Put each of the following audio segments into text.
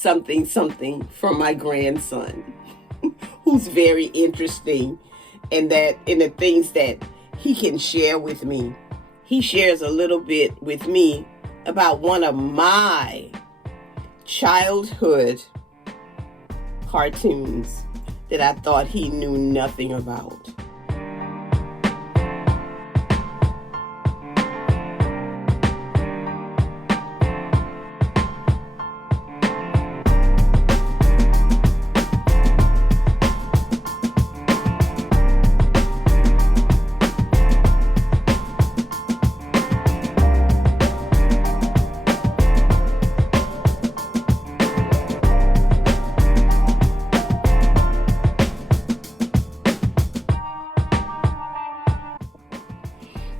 something from my grandson, who's very interesting in the things that he can share with me. He shares a little bit with me about one of my childhood cartoons that I thought he knew nothing about.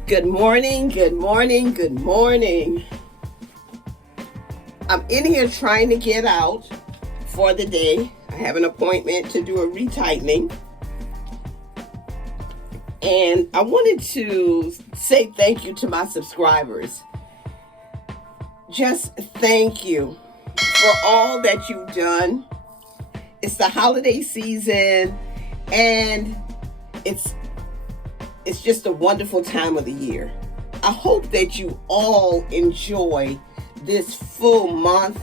Good morning, good morning, good morning. I'm in here trying to get out for the day. I have an appointment to do a retightening. And I wanted to say thank you to my subscribers. Just thank you for all that you've done. It's the holiday season and it's just a wonderful time of the year. I hope that you all enjoy this full month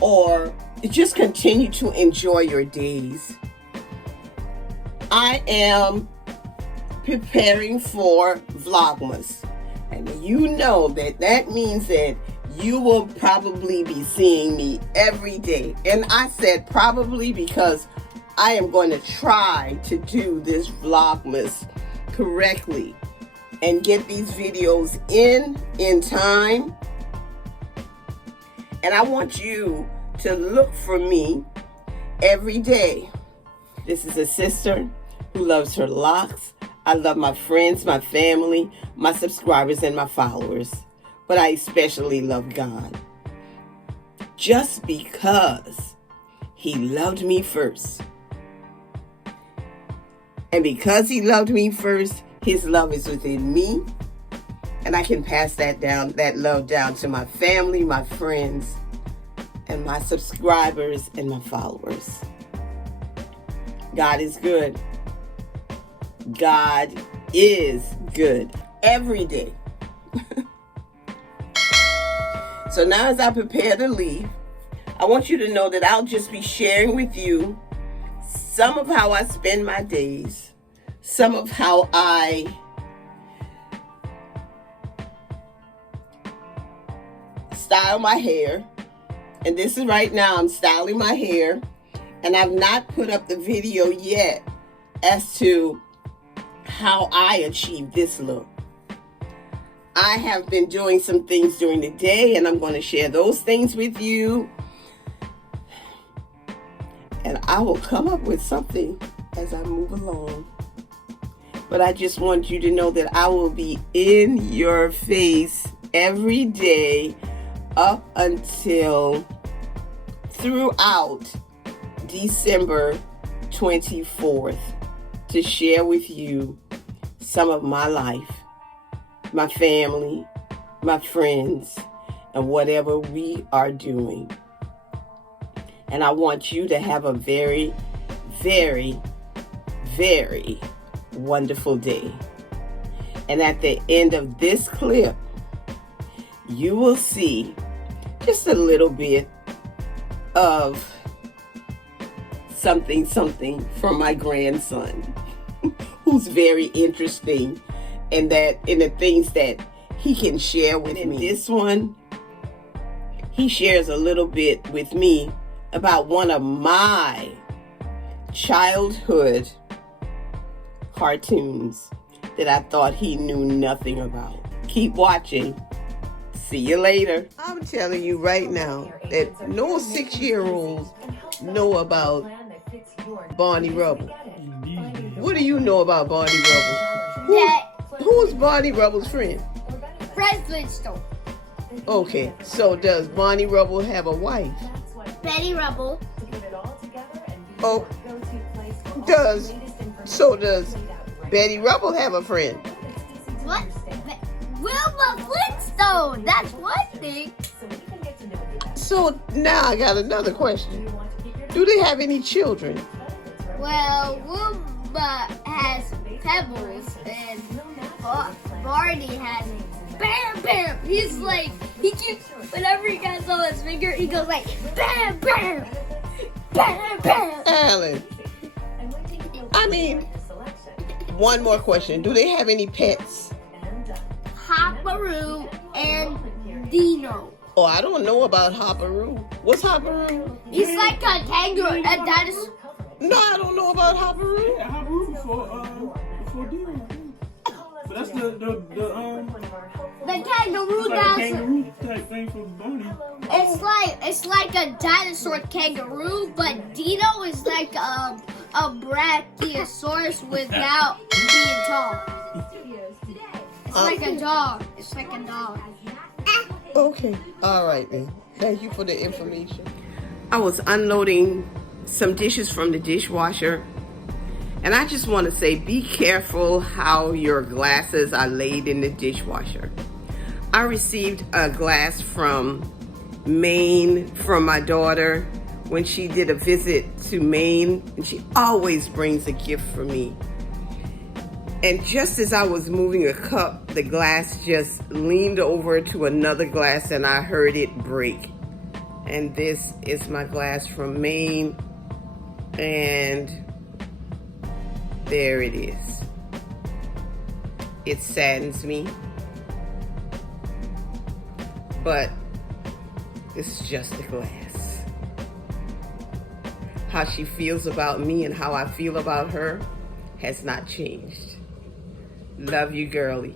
or just continue to enjoy your days. I am preparing for Vlogmas. And you know that means that you will probably be seeing me every day. And I said probably because I am going to try to do this Vlogmas correctly and get these videos in time. And I want you to look for me every day. This is a sister who loves her locks. I love my friends, my family, my subscribers, and my followers. But I especially love God. Just because He loved me first. And because He loved me first, His love is within me. And I can pass that love down to my family, my friends, and my subscribers and my followers. God is good. God is good every day. So now as I prepare to leave, I want you to know that I'll just be sharing with you some of how I spend my days, some of how I style my hair. And this is right now, I'm styling my hair. And I've not put up the video yet as to how I achieved this look. I have been doing some things during the day, and I'm going to share those things with you. And I will come up with something as I move along. But I just want you to know that I will be in your face every day up until throughout December 24th to share with you some of my life, my family, my friends, and whatever we are doing. And I want you to have a very, very, very wonderful day. And at the end of this clip, you will see just a little bit of something from my grandson, who's very interesting in the things that he can share with me. This one, he shares a little bit with me about one of my childhood cartoons that I thought he knew nothing about. Keep watching. See you later. I'm telling you right now that no 6-year-olds know about Barney Rubble. What do you know about Barney Rubble? Who's Barney Rubble's friend? Fred Flintstone. Okay, so does Barney Rubble have a wife? Betty Rubble. Oh, does Betty Rubble have a friend? What? Wilma Flintstone. That's one thing. So now I got another question. Do they have any children? Well, Wilma has Pebbles, and Barney has Bam Bam. He's like, he keeps, whenever he gets on his finger, he goes like, Bam Bam, Bam Bam. Alan, I mean, one more question. Do they have any pets? Hopperoo and Dino. Oh, I don't know about Hopperoo. What's Hopperoo? He's like a kangaroo, a dinosaur. No, I don't know about Hopperoo. Yeah, Haru before Dino. So that's the kangaroo like a dinosaur. kangaroo type thing for Barney. It's like a dinosaur kangaroo, but Dino is like a brachiosaurus without being tall. It's like a dog. It's like a dog. Okay. All right, then. Thank you for the information. I was unloading some dishes from the dishwasher, and I just want to say, be careful how your glasses are laid in the dishwasher. I received a glass from Maine from my daughter when she did a visit to Maine, and she always brings a gift for me. And just as I was moving a cup, the glass just leaned over to another glass and I heard it break. And this is my glass from Maine. And there it is. It saddens me. But this is just a glass. How she feels about me and how I feel about her has not changed. Love you, girlie.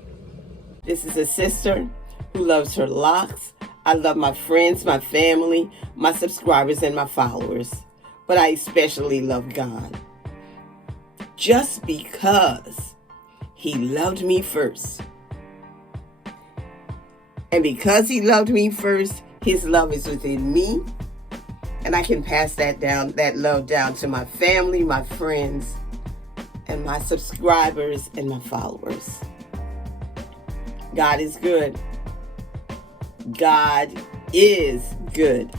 This is a sister who loves her locks. I love my friends, my family, my subscribers, and my followers. But I especially love God. Just because He loved me first. And because He loved me first, His love is within me. And I can pass that love down to my family, my friends, and my subscribers and my followers. God is good. God is good.